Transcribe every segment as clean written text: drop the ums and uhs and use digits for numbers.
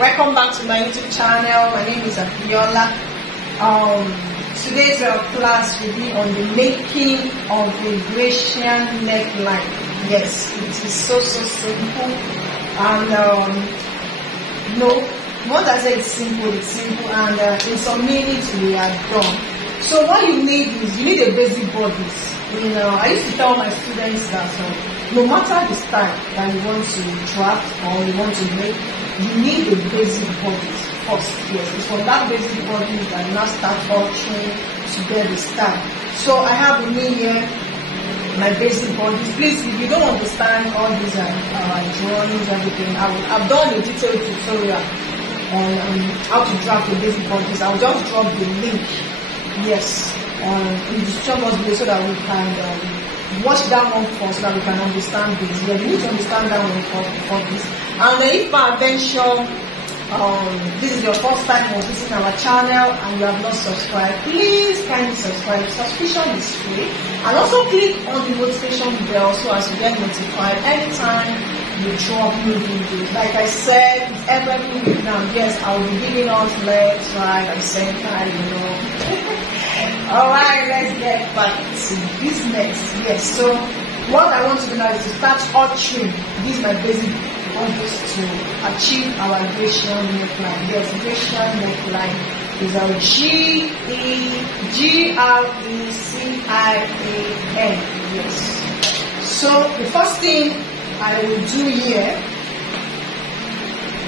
Welcome back to my YouTube channel. My name is Abiola. Today's class will be on the making of a Grecian neckline. Yes, it is so simple, and not that it's simple, and in some minutes we are done. So what you need is a basic bodies. I used to tell my students that no matter the style that you want to draft or you want to make, you need a basic bodies first. Yes, it's from that basic bodies that you now start altering to get the style. So I have with me here my basic bodies. Please, if you don't understand all these drawings, everything, I've done a detailed tutorial on how to draft the basic bodies. I'll just drop the link. Yes, in the description box below so that we can watch that one first so that we can understand this. Yeah, you need to understand that one before this. And if peradventure this is your first time of visiting our channel and you have not subscribed, please kindly subscribe. Subscription is free, and also click on the notification bell so as you get notified anytime you drop new videos. Like I said, everything now. Yes, I will be giving out left, right, and center. Alright, let's get back to business. Yes, so what I want to do now is to start altering these my basic bodies to achieve our Grecian neckline. Yes, Grecian neckline is our G-R-E-C-I-A-N. Yes. So the first thing I will do here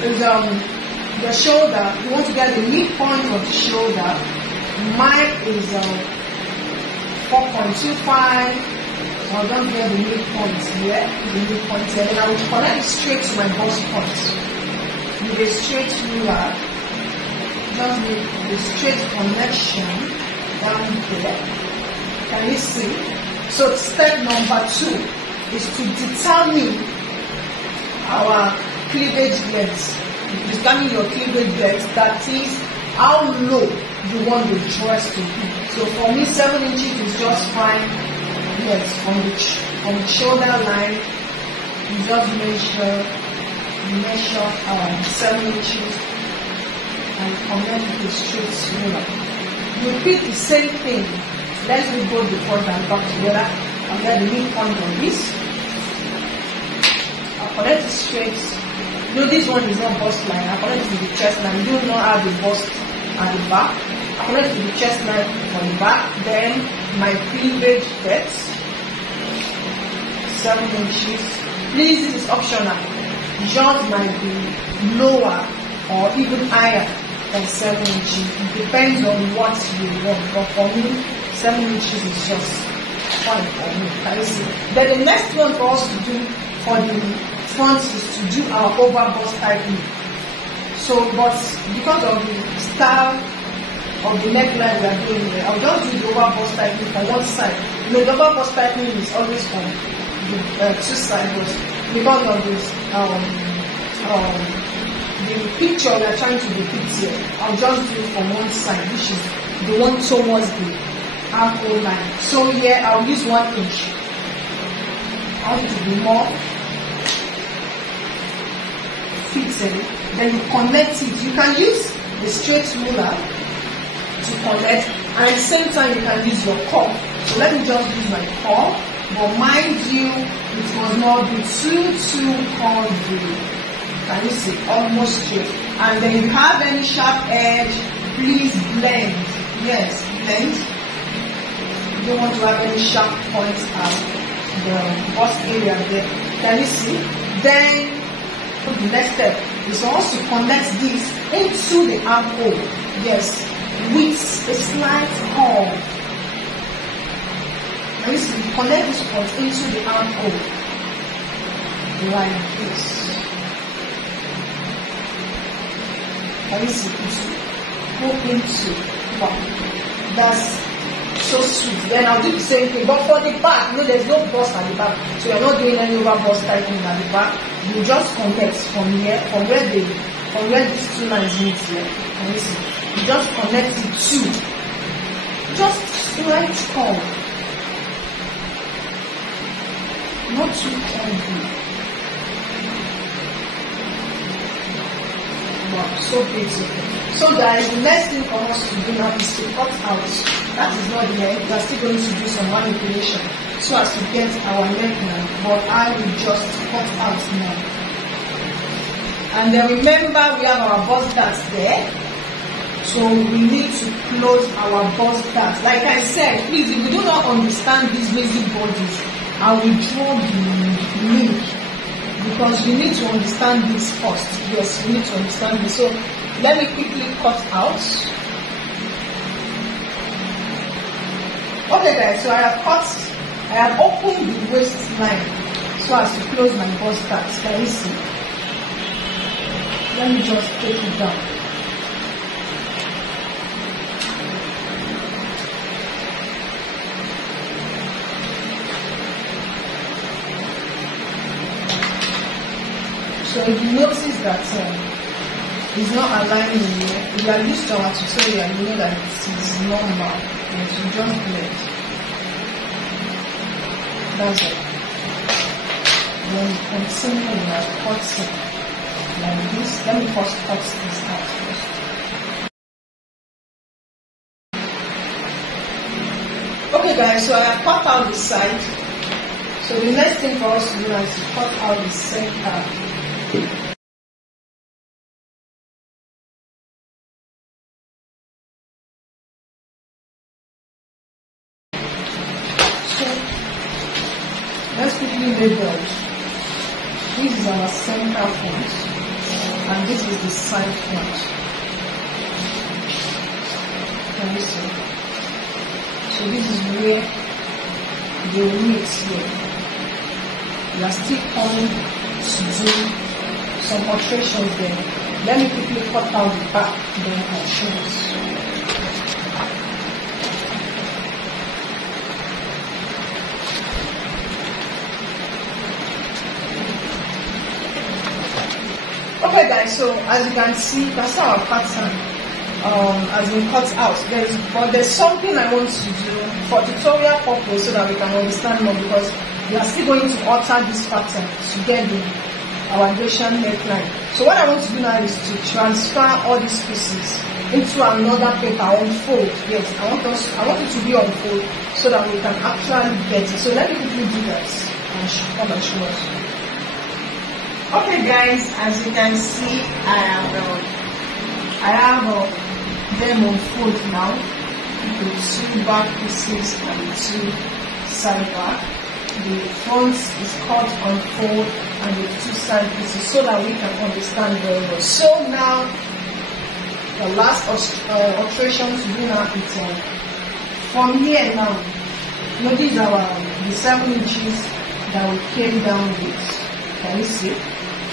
is the shoulder. You want to get the midpoint of the shoulder. Mine is 4.25. I'll just get the midpoint here, then I will connect it straight to my bust point with a straight ruler. Just make a straight connection down here. Can you see? So step number 2 is to determine our cleavage length. Determine your cleavage length, that is how low you want the dress to be. So for me, 7 inches is just fine. Yes, on the shoulder line, you just measure 7 inches and connect with a straight ruler. You repeat the same thing. Let's go the front and back together and get the midpoint on this. I'll connect it straight. This one is not bust line. I'll connect it to the chest line. You do not have the bust at the back. I'll connect it to the chest line on the back. Then my cleavage depth, 7 inches. Please, this is optional. Yours might be lower or even higher than 7 inches. It depends on what you want. But for me, 7 inches is just fine for me. Can you see? Then the next one for us to do for the front is to do our over bust tightening. So, but because of the style of the neckline we are doing here, I'll just do the over bust tightening for one side. The over bust tightening is always from the two sides, because of this the picture we are trying to depict here. I'll just do it from one side, which is the one towards the ankle line. So here I'll use 1 inch. I want it to be more fitted. Then you connect it. You can use the straight ruler to connect, and at the same time you can use your curve. So let me just use my curve, but mind you, it must not be too curvy. Can you see? Almost straight. And then if you have any sharp edge, please blend. Yes, blend. You don't want to have any sharp points at the bust area there. Can you see? Then the next step is also to connect this into the ankle. Yes, with a slight curve. And you see, connect this point into the ankle like this. And you see, go into back. That's so sweet. Then I'll do the same thing, but for the back, there's no bust at the back, so you're not doing any over bust tightening at the back. You just connect from here, from where these two lines meet here. And you see, you just connect it to just slight curve, not too curvy. Wow, so beautiful. So guys, the next thing for us to do now is to cut out. That is not the end. We are still going to do some manipulation so as to get our neckline, but I will just cut out now. And then remember, we have our bust dart there, so we need to close our bust dart. Like I said, please, if you do not understand these basic bodies, I will draw the link, because you need to understand this first. Yes, you need to understand this. So let me quickly cut out. Okay guys, so I have opened the waistline so as to close my bust dart. Can you see? Let me just take it down. So if you notice that it's not aligning here, if you are used to our tutorial, you know that it is normal. You should just blend. That's it. Then continue with our cutting like this. Let me first cut this out first. Okay guys, so I have cut out the side. So the next thing for us to do is to cut out the center. Let's quickly label. This is our center front, and this is the side front. Can you see? So this is where they meet here. We are still coming to do some alterations there. Let me quickly cut out the back, then I'll show us. Okay guys, so as you can see, that's our pattern has been cut out. But there's something I want to do for tutorial purpose so that we can understand more, because we are still going to alter this pattern to get our Grecian neckline. So what I want to do now is to transfer all these pieces into another paper on fold. Yes, I want it to be on fold so that we can actually get it. So let me quickly do that and come and show us. Okay guys, as you can see, I have them on fold now, the two back pieces and the two side back. The front is cut on fold and the two side pieces so that we can understand very well. So now, the last alteration to do now is from here now. You know, these are the 7 inches that we came down with. Can you see?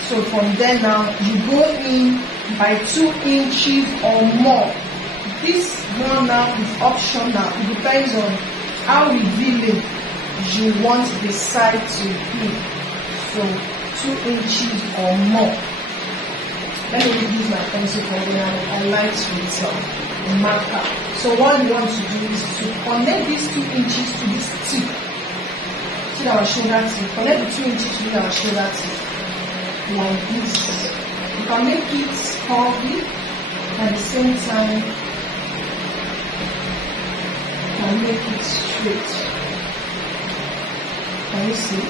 So from there now, you go in by 2 inches or more. This one now is optional. It depends on how revealing you want the side to be. So 2 inches or more. Let me use my pencil for now. I like with a marker. So what you want to do is to connect these 2 inches to this tip. To our shoulder tip. Connect the 2 inches to our shoulder tip. Like this. You can make it curvy at the same time you can make it straight. Can you see?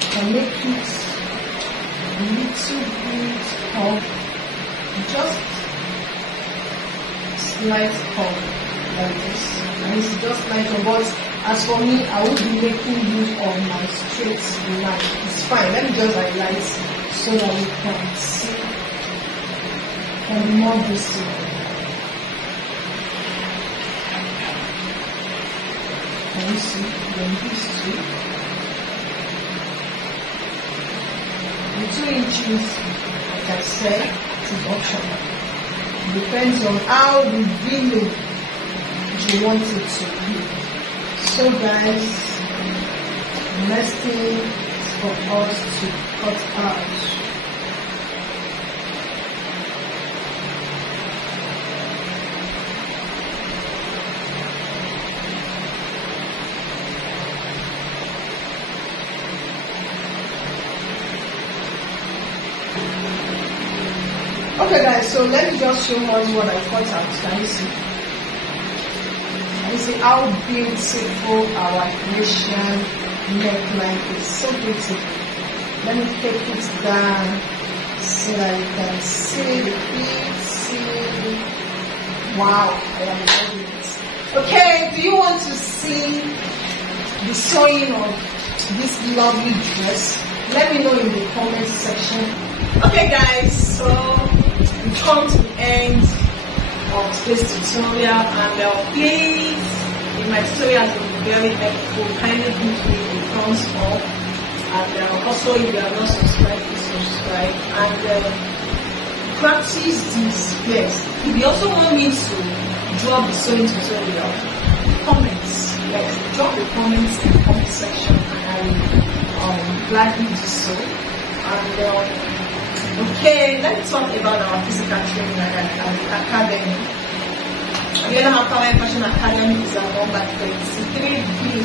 You can make it a little bit curvy. Just slight curve like this, and it's just like a, but as for me, I will be making use of my straight line. It's fine. Let me just highlight so that we can see and more visible. Can you see? Then these two, the 2 inches, like I said, is optional. It depends on how revealing you want it to be. So guys, the next thing is for us to cut out. Okay guys, so let me just show us what I cut out. Can you see? Can you see how beautiful our Grecian neckline is? So beautiful. Let me take it down so that you can see the feet. See. Wow, I am loving it. Okay, do you want to see the sewing of this lovely dress? Let me know in the comment section. Okay guys, so we've come to the end of this tutorial, and please, if my tutorial has been very helpful, kindly give me a thumbs up, and also if you are not subscribed, please subscribe, and practice this. Yes, if you also want me to drop the sewing tutorial, comments, yes, drop the comments in the comment section, and I will gladly do so. And okay, let's talk about our physical training academy. Again, our Power Fashion Academy is our number 33B.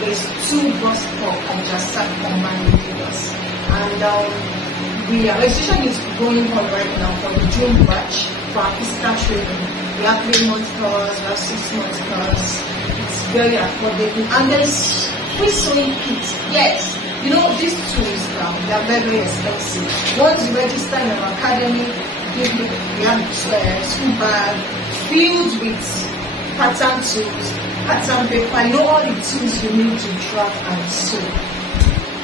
There's 2 bus stop and just sat combined us. And the registration is going on right now for the June batch for our physical training. We have 3-month course, we have 6-month course. It's very affordable, and there's free sewing kits. Yes. You know, these tools, they are very, very expensive. Once you register in our academy, we have school bag filled with pattern tools, pattern paper, you know, all the tools you need to draft and sew.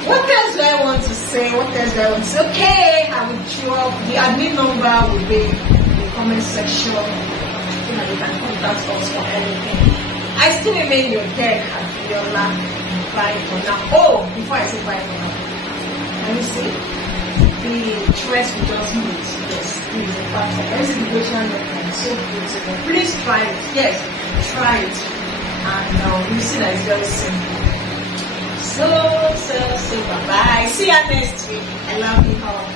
What else do I want to say? Okay, I will drop the admin number will be in the comment section. You know, you can contact us for anything. I still remain your deck at Viola. Bye for now. Oh, before I say bye for now, can you see the dress we just made? Yes, this is the pattern. Can you see the Grecian neckline? So beautiful. Please try it. Yes, try it, and you see that it's very simple. So bye bye. See you next week. I love you all.